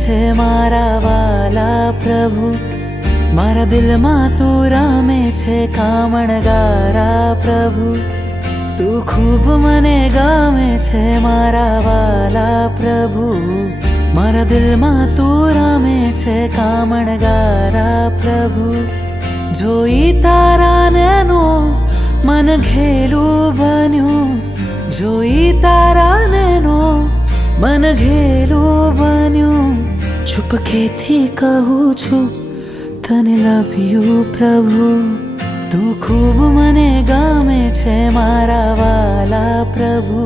છે મારા વાલા પ્રભુ, મારા દિલમાં તું રમે છે કામણગારા પ્રભુ. તું ખૂબ મને ગમે છે મારા વાલા પ્રભુ, મારા દિલમાં તું રમે છે કામણગારા પ્રભુ. જોઈ તારા નૈનો મન ઘેલું બન્યું, જોઈ તારા નૈનો મન ઘેલું બન્યું. ચૂપકેથી કહું છું તને લવ યુ પ્રભુ. તું ખૂબ મને ગમે છે મારા વાલા પ્રભુ,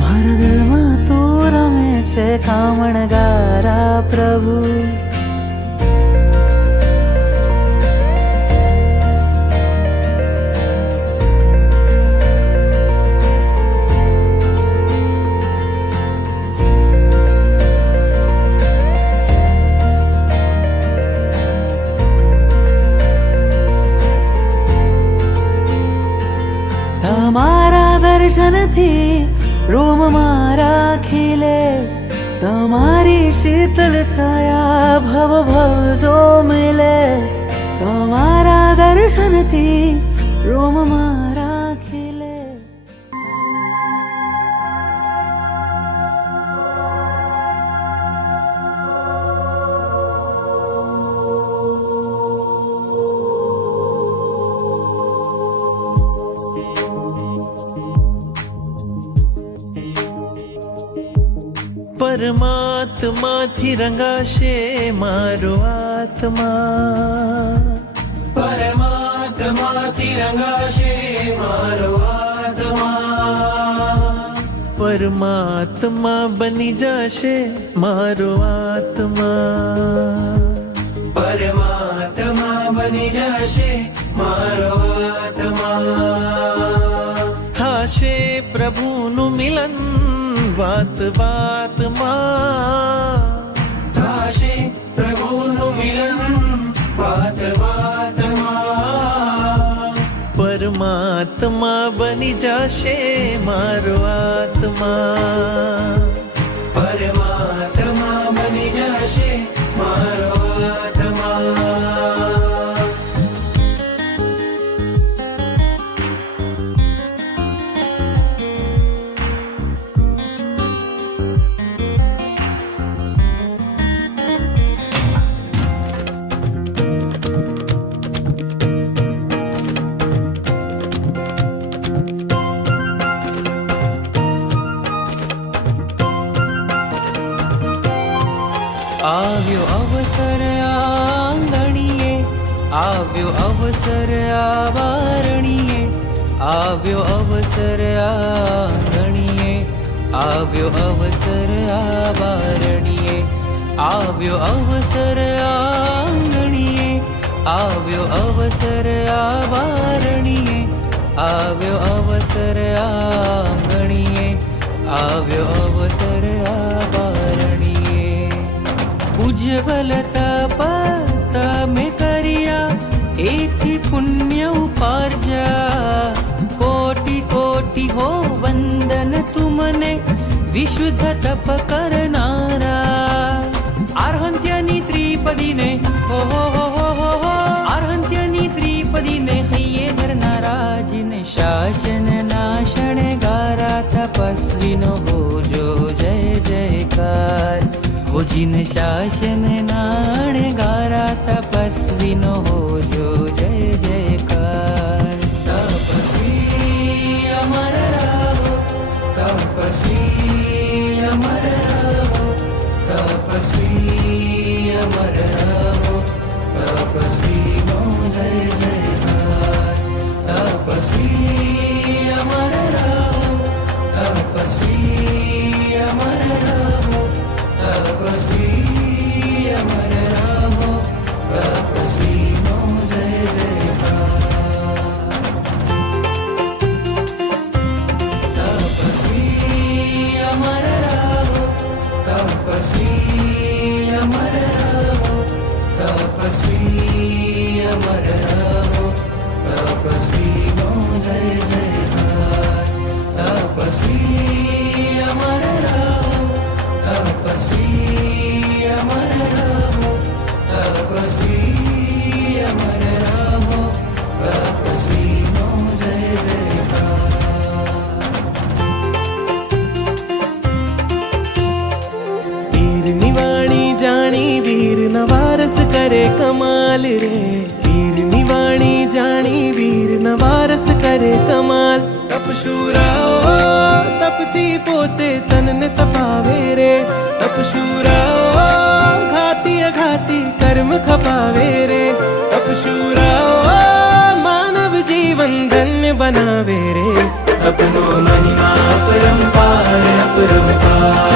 મારા દિલમાં તું રમે છે કામણગારા પ્રભુ. તમારા દર્શનથી રોમ મારા ખીલે, તમારી શીતલ છાયા ભવ ભવ જો મિલે. તમારા દર્શનથી રોમ મારા ખીલે. પરમાત્માથી રંગાશે મારો આત્મા, પરમાત્માથી રંગાશે મારો આત્મા. પરમાત્મા બની જશે મારો આત્મા, પરમાત્મા બની જશે મારો આત્મા. થાશે પ્રભુનું મિલન વાત વાતમાં, થાશે પ્રભુનું મિલન વાત વાતમાં. પરમાત્મા બની જશે મારો આત્મા, પરમાત્મા બની જશે મારો આત્મા. આવ્યો અવસર આંગણીએ, આવ્યો અવસર આવારણીએ, આવ્યો અવસર આંગણીએ, આવ્યો અવસર આવારણીએ, આવ્યો અવસર આંગણીએ, આવ્યો અવસર આવારણીએ, આવ્યો અવસર આંગણીએ, આવ્યો અવસર આવારણીએ. ઉજ્જવલ તપ તમે કર્યા એથી પુણ્ય ઉપાર્જા, કોટી કોટી હો વંદન તુમને વિશુદ્ધ તપ કરનારા. આર્હંત્યની ત્રિપદીને હો હો હો હો હો હો, આર્હંત્યની ત્રિપદીને હૈયે ધરનારાજીને શાસન નાશણ ગારા તપસ્વીનો હોજો જય જયકાર. हो जिन शासन नाण गारा तपस्विनो होजो जय जयकार. तपस्वी अमर रहो, तपस्वी अमर रहो, तपस्वी अमर रहो, तपस्वी नो जय जयकार. तपस्वी अमर रहो, तपस्वी अमर रहो, तपस्वी अमर रहो, तपस्वी नो जय जयकार. तपस्वी अमर रहो, तपस्वी अमर रहो, तपस्वी अमर रहो, तपस्वी नो जय कमाल रे वीर निवाणी जानी वीर नवारस करे कमाल तपशूरा ओ तपती पोते तन ने तपावे रे तपशूरा ओ घाती अघाती कर्म खपावे रे तपशूरा ओ मानव जीवन धन्य बनावे रे अपनो महिमा परंपार अपरंपार